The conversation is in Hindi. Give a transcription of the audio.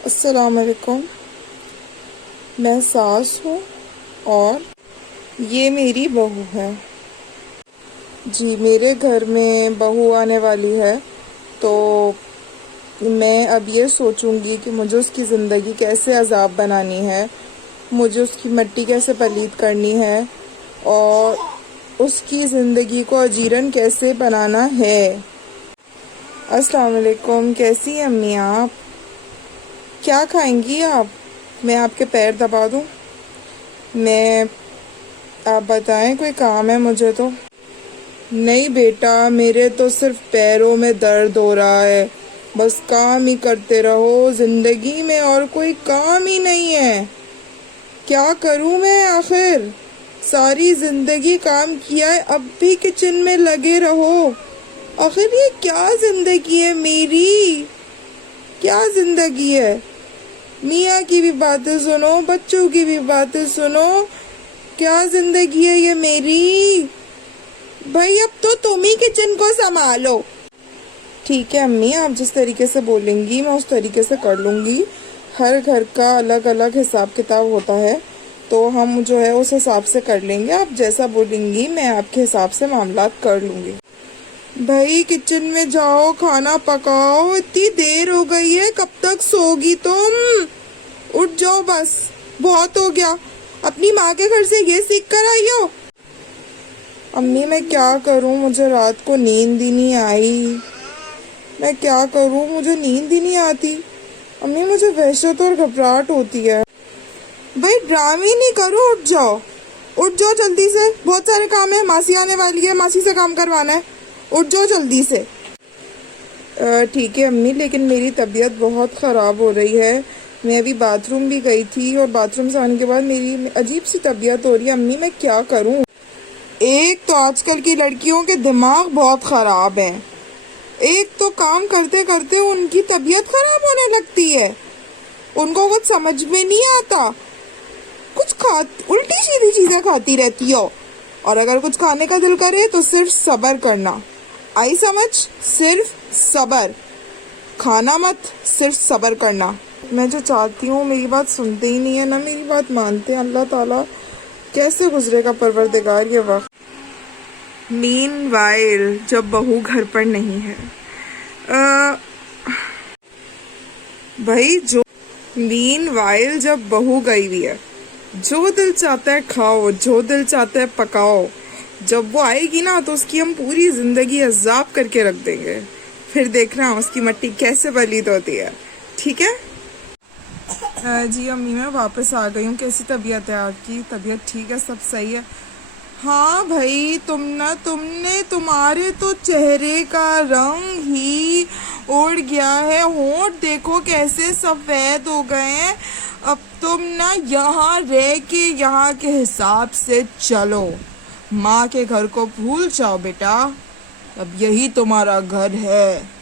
अस्सलाम वालेकुम। मैं सास हूँ और ये मेरी बहू है। जी, मेरे घर में बहू आने वाली है, तो मैं अब ये सोचूंगी कि मुझे उसकी ज़िंदगी कैसे अजाब बनानी है, मुझे उसकी मिट्टी कैसे पलीद करनी है और उसकी ज़िंदगी को अजीरन कैसे बनाना है। अस्सलाम वालेकुम, कैसी हैं अम्मी आप? क्या खाएंगी आप? मैं आपके पैर दबा दूं? मैं आप बताएं, कोई काम है मुझे तो? नहीं बेटा, मेरे तो सिर्फ पैरों में दर्द हो रहा है। बस काम ही करते रहो, जिंदगी में और कोई काम ही नहीं है। क्या करूं मैं आखिर? सारी जिंदगी काम किया है, अब भी किचन में लगे रहो। आखिर ये क्या जिंदगी है मेरी? क्या जिंदगी है? मियाँ की भी बातें सुनो, बच्चों की भी बातें सुनो। क्या जिंदगी है ये मेरी? भाई अब तो तुम ही किचन को संभालो। ठीक है अम्मी, आप जिस तरीके से बोलेंगी मैं उस तरीके से कर लूँगी। हर घर का अलग अलग हिसाब किताब होता है, तो हम जो है उस हिसाब से कर लेंगे। आप जैसा बोलेंगी मैं आपके हिसाब से मामलात कर लूँगी। भाई किचन में जाओ, खाना पकाओ, इतनी देर हो गई है, कब तक सोगी तुम? उठ जाओ, बस बहुत हो गया। अपनी माँ के घर से ये सीख कर आई हो? अम्मी मैं क्या करूँ, मुझे रात को नींद ही नहीं आई। मैं क्या करूँ, मुझे नींद ही नहीं आती। अम्मी मुझे वहशत और घबराहट होती है। भाई ड्रामे नहीं करो, उठ जाओ। उठ जाओ जल्दी से, बहुत सारे काम है, मासी आने वाली है, मासी से काम करवाना है। उठ जाओ जल्दी से। ठीक है अम्मी, लेकिन मेरी तबीयत बहुत ख़राब हो रही है। मैं अभी बाथरूम भी गई थी और बाथरूम से आने के बाद मेरी अजीब सी तबीयत हो रही है। अम्मी मैं क्या करूं? एक तो आजकल की लड़कियों के दिमाग बहुत ख़राब है। एक तो काम करते करते उनकी तबीयत खराब होने लगती है, उनको कुछ समझ में नहीं आता। कुछ खा उल्टी सीधी चीज़ें खाती रहती हो, और अगर कुछ खाने का दिल करे तो सिर्फ सब्र करना। आई समझ? सिर्फ सब्र, खाना मत, सिर्फ सब्र करना। मैं जो चाहती हूँ मेरी बात सुनते ही नहीं है, ना मेरी बात मानते हैं। अल्लाह ताला कैसे गुजरेगा परवरदिगार ये वक्त। मीनवाइल जब बहू घर पर नहीं है, भाई जो मीनवाइल जब बहू गई हुई है, जो दिल चाहता है खाओ, जो दिल चाहता है पकाओ। जब वो आएगी ना तो उसकी हम पूरी जिंदगी अजाब करके रख देंगे, फिर देखना उसकी मिट्टी कैसे पलीद होती है। ठीक है? जी अम्मी मैं वापस आ गई हूँ। कैसी तबीयत है आपकी? तबीयत ठीक है, सब सही है? हाँ भाई, तुमने तुम्हारे तो चेहरे का रंग ही उड़ गया है। होंठ देखो कैसे सफेद हो गए हैं। अब तुम ना यहाँ रह के यहाँ के हिसाब से चलो, माँ के घर को भूल जाओ बेटा। अब यही तुम्हारा घर है।